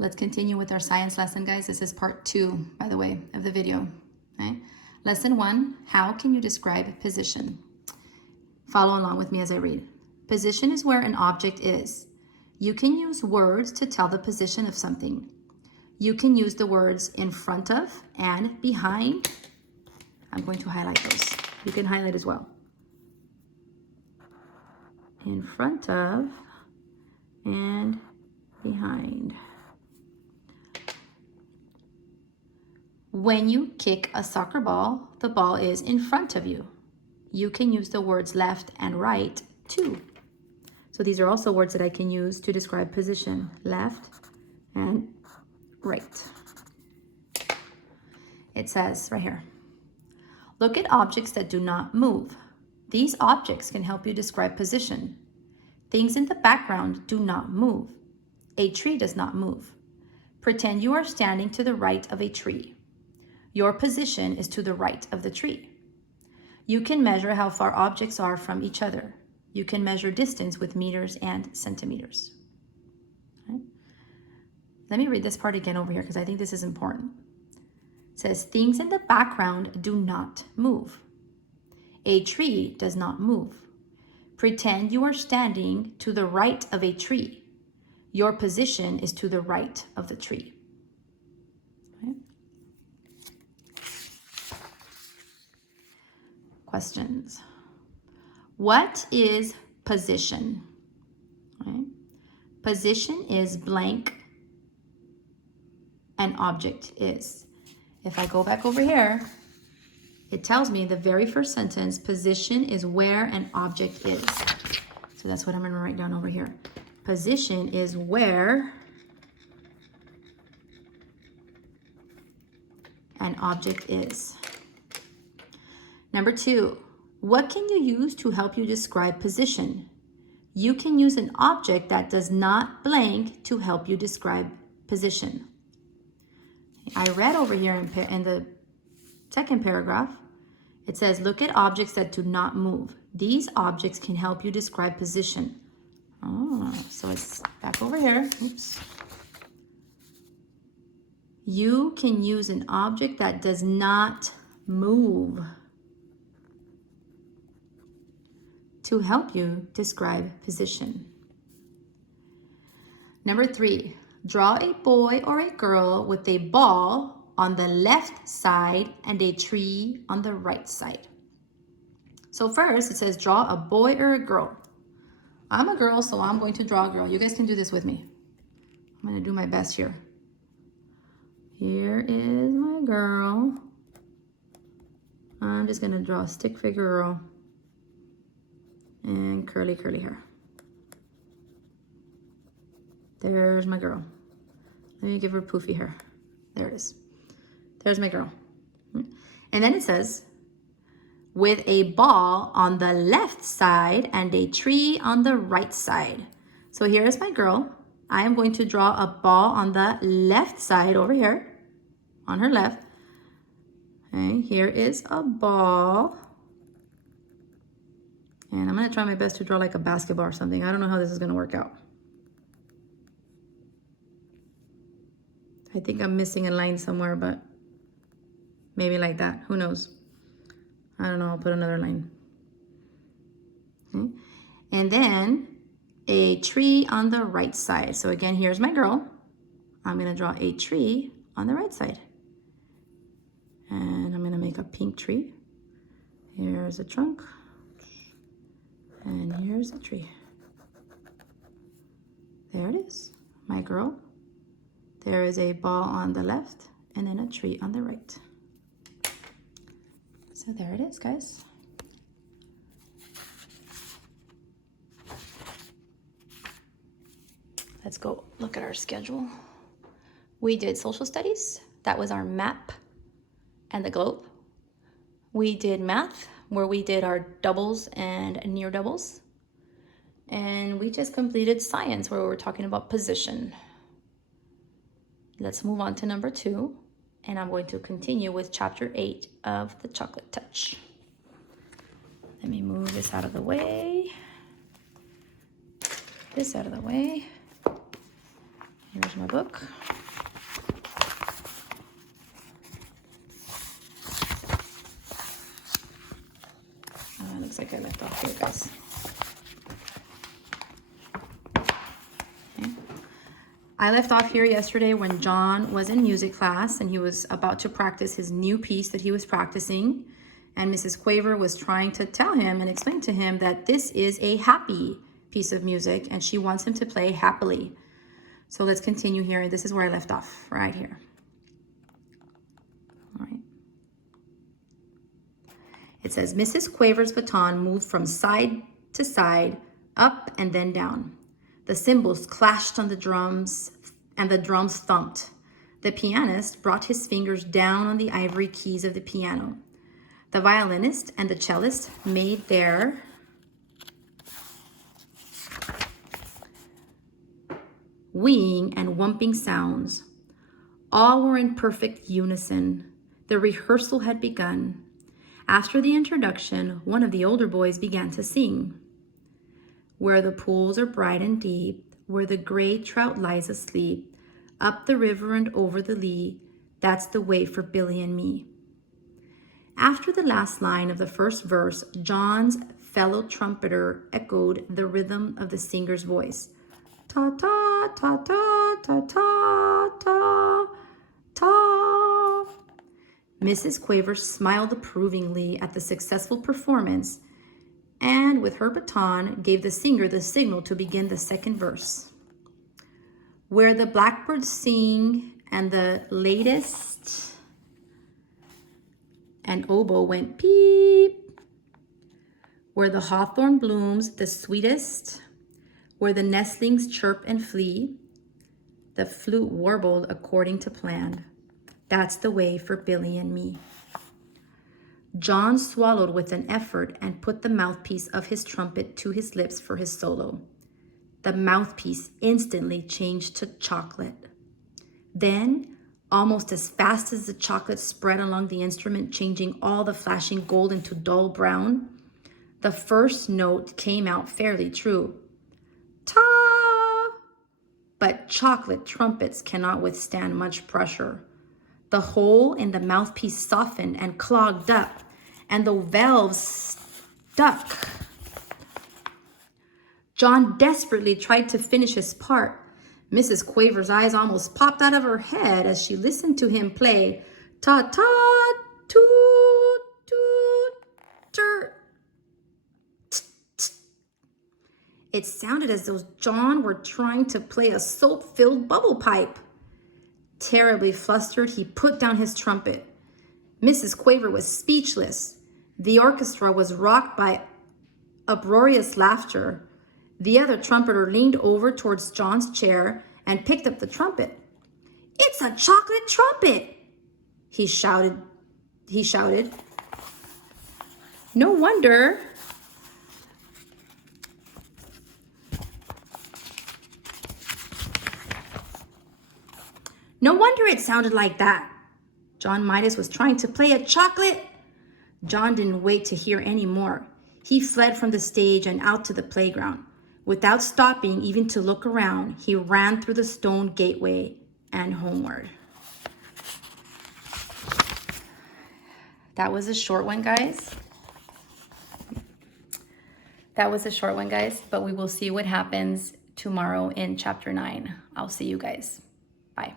Let's continue with our science lesson, guys. This is part 2, by the way, of the video. Okay? Lesson 1, how can you describe position? Follow along with me as I read. Position is where an object is. You can use words to tell the position of something. You can use the words in front of and behind. I'm going to highlight those. You can highlight as well. In front of and behind. When you kick a soccer ball, the ball is in front of you. You can use the words left and right too. So these are also words that I can use to describe position. Left and right. It says right here, look at objects that do not move. These objects can help you describe position. Things in the background do not move. A tree does not move. Pretend you are standing to the right of a tree. Your position is to the right of the tree. You can measure how far objects are from each other. You can measure distance with meters and centimeters. Okay. Let me read this part again over here because I think this is important. It says, things in the background do not move. A tree does not move. Pretend you are standing to the right of a tree. Your position is to the right of the tree. Okay. Questions. What is position? Okay. Position is blank. An object is. If I go back over here, it tells me the very first sentence, position is where an object is. So that's what I'm going to write down over here. Position is where an object is. Number 2, what can you use to help you describe position? You can use an object that does not blank to help you describe position. I read over here in the second paragraph, it says, look at objects that do not move. These objects can help you describe position. Oh, so it's back over here. Oops. You can use an object that does not move to help you describe position. Number 3, draw a boy or a girl with a ball on the left side and a tree on the right side. So first it says draw a boy or a girl. I'm a girl, so I'm going to draw a girl. You guys can do this with me. I'm going to do my best here. Here is my girl. I'm just going to draw a stick figure girl. And curly hair. There's my girl. Let me give her poofy hair. There it is. There's my girl. And then it says, with a ball on the left side and a tree on the right side. So here is my girl. I am going to draw a ball on the left side over here, on her left. Okay, here is a ball. And I'm going to try my best to draw like a basketball or something. I don't know how this is going to work out. I think I'm missing a line somewhere, but maybe like that. Who knows? I don't know. I'll put another line. Okay. And then a tree on the right side. So again, here's my girl. I'm going to draw a tree on the right side. And I'm going to make a pink tree. Here's a trunk. And here's a tree. There it is, my girl. There is a ball on the left and then a tree on the right. So there it is, guys. Let's go look at our schedule. We did social studies. That was our map and the globe. We did math, where we did our doubles and near doubles. And we just completed science, where we were talking about position. Let's move on to number 2. And I'm going to continue with chapter 8 of the Chocolate Touch. Let me move this out of the way. This out of the way. Here There's my book. Looks like I left off here, guys. Okay. I left off here yesterday when John was in music class and he was about to practice his new piece that he was practicing. And Mrs. Quaver was trying to tell him and explain to him that this is a happy piece of music and she wants him to play happily. So let's continue here. This is where I left off, right here. All right. It says, Mrs. Quaver's baton moved from side to side, up and then down. The cymbals clashed on the drums and the drums thumped. The pianist brought his fingers down on the ivory keys of the piano. The violinist and the cellist made their wheeing and whumping sounds. All were in perfect unison. The rehearsal had begun. After the introduction, one of the older boys began to sing. Where the pools are bright and deep, where the gray trout lies asleep, up the river and over the lea, that's the way for Billy and me. After the last line of the first verse, John's fellow trumpeter echoed the rhythm of the singer's voice. Ta ta ta ta ta ta ta ta. Mrs. Quaver smiled approvingly at the successful performance and with her baton gave the singer the signal to begin the second verse. Where the blackbirds sing and the latest and oboe went peep, where the hawthorn blooms the sweetest, where the nestlings chirp and flee, the flute warbled according to plan. That's the way for Billy and me. John swallowed with an effort and put the mouthpiece of his trumpet to his lips for his solo. The mouthpiece instantly changed to chocolate. Then, almost as fast as the chocolate spread along the instrument, changing all the flashing gold into dull brown, the first note came out fairly true. Ta! But chocolate trumpets cannot withstand much pressure. The hole in the mouthpiece softened and clogged up, and the valves stuck. John desperately tried to finish his part. Mrs. Quaver's eyes almost popped out of her head as she listened to him play ta-ta, toot, toot, tur. It sounded as though John were trying to play a soap-filled bubble pipe. Terribly flustered, he put down his trumpet. Mrs. Quaver was speechless. The orchestra was rocked by uproarious laughter. The other trumpeter leaned over towards John's chair and picked up the trumpet. "It's a chocolate trumpet!" he shouted. No wonder it sounded like that. John Midas was trying to play a chocolate. John didn't wait to hear any more. He fled from the stage and out to the playground. Without stopping even to look around, he ran through the stone gateway and homeward. That was a short one, guys. But we will see what happens tomorrow in chapter 9. I'll see you guys. Bye.